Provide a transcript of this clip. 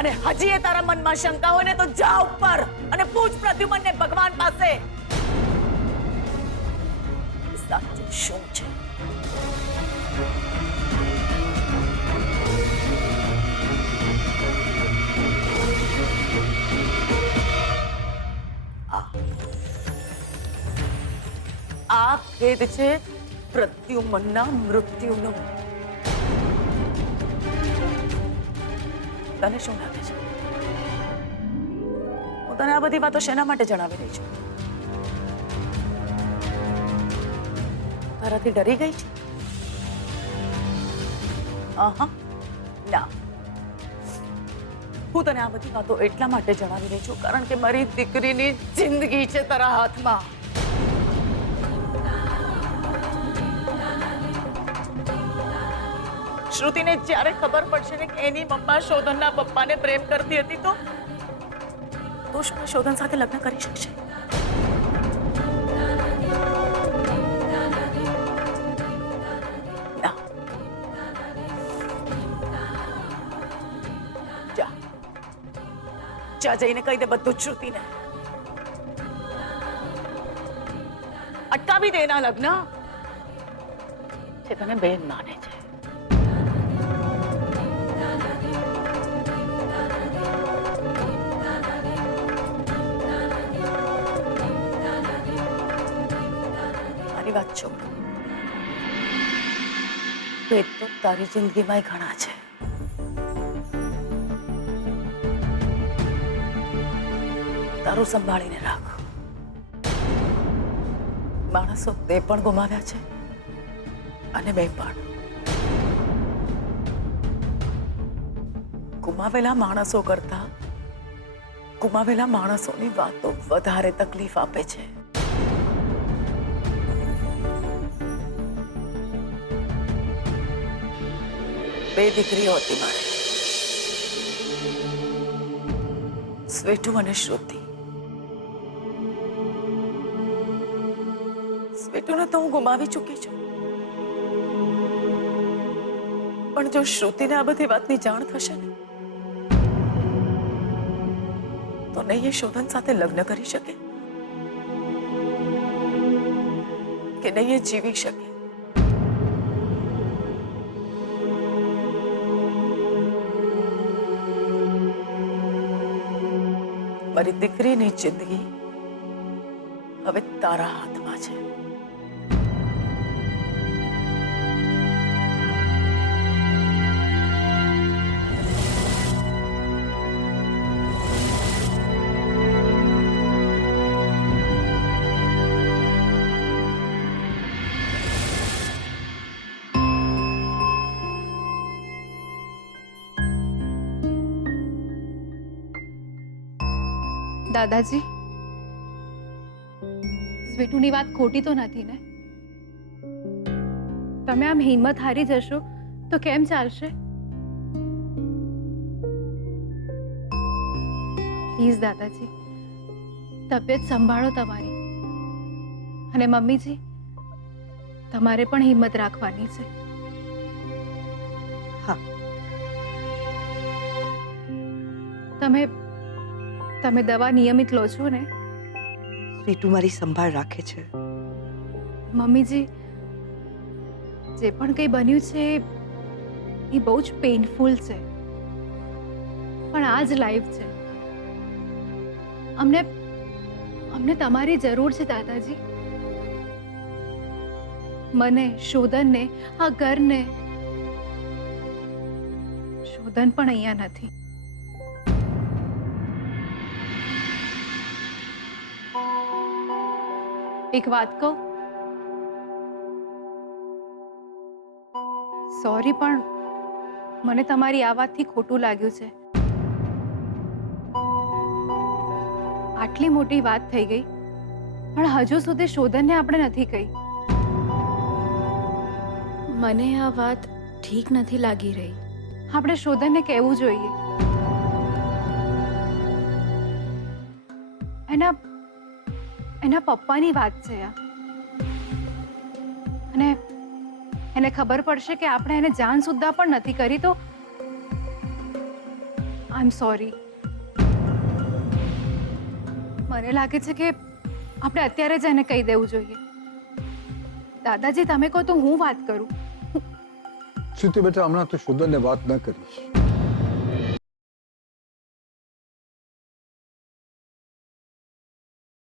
અને હજી એ તારા મનમાં શંકા હોય ને તો જા ઉપર અને પૂછ પ્રદ્યુમનને ભગવાન પાસે સાચું શું છે. આ ખેદ છે પ્રદ્યુમનના મૃત્યુનો. તને શું લાગે છે હું તને આ બધી વાતો શેના માટે જણાવી રહી છું? તારાથી ડરી ગઈ છે? આહા ના, હું તને આ બધી વાતો એટલા માટે જણાવી રહી છું કારણ કે મારી દીકરીની જિંદગી છે તારા હાથમાં. શ્રુતિને જ્યારે ખબર પડશે ને કે એની મમ્મા શોધનના પપ્પાને પ્રેમ કરતી હતી તો શું શોધન સાથે લગ્ન કરી શકશે? ના. જા જઈને કહી દે બધું જ શ્રુતિને. અટકાવી દે એના લગ્ન જે તને બેન માને છે. વાત છોડ, પેટ તો તારી જિંદગીમાં ઘણા છે. તારું સંભાળીને રાખ. માણસો તે પણ ગુમાવ્યા છે અને મેં પણ. ગુમાવેલા માણસો કરતા ગુમાવેલા માણસોની વાતો વધારે તકલીફ આપે છે. બે દીકરીઓ હતી મારે, સ્વેટુ અને શ્રુતિ. સ્વેટુને તો હું ગુમાવી ચૂકી છું, પણ જો શ્રુતિને આ બધી વાતની જાણ થશે ને તો નહીં એ શોધન સાથે લગ્ન કરી શકે કે નહીં એ જીવી શકે. મારી દીકરીની જિંદગી હવે તારા હાથમાં છે. દાદાજી, સ્વીટુની વાત ખોટી તો નથી ને? તમે આમ હિંમત હારી જશો તો કેમ ચાલશે? પ્લીઝ દાદાજી, તબિયત સંભાળો તમારી. અને મમ્મીજી, તમારે પણ હિંમત રાખવાની છે. હા. તમે દવા નિયમિત લો છો ને? સ્વીટુ મારી સંભાળ રાખે છે. મમ્મીજી, જે પણ કંઈ બન્યું છે એ બહુ જ પેઇનફુલ છે, પણ આ જ લાઈફ છે. અમને તમારી જરૂર છે દાદાજી. મને, શોધનને, આ ઘરને. શોધન પણ અહીંયા નથી. એક વાત કહું? સોરી, પણ મને તમારી આ વાતથી ખોટું લાગ્યું છે. આટલી મોટી વાત થઈ ગઈ પણ હજુ સુધી શોધનને આપણે નથી કહી. મને આ વાત ઠીક નથી લાગી રહી. આપણે શોધનને કહેવું જોઈએ. એના પપ્પાની વાત છે આ. અને એને ખબર પડશે કે આપણે એને જાણ સુદ્ધા પણ નથી કરી તો આઈ એમ સોરી. મને લાગે છે કે આપણે અત્યારે જ એને કહી દેવું જોઈએ. દાદાજી તમે કહો તો હું વાત કરું. શ્રુતિ બેટા, હમણાં તો શોધનને વાત ન કરીશ.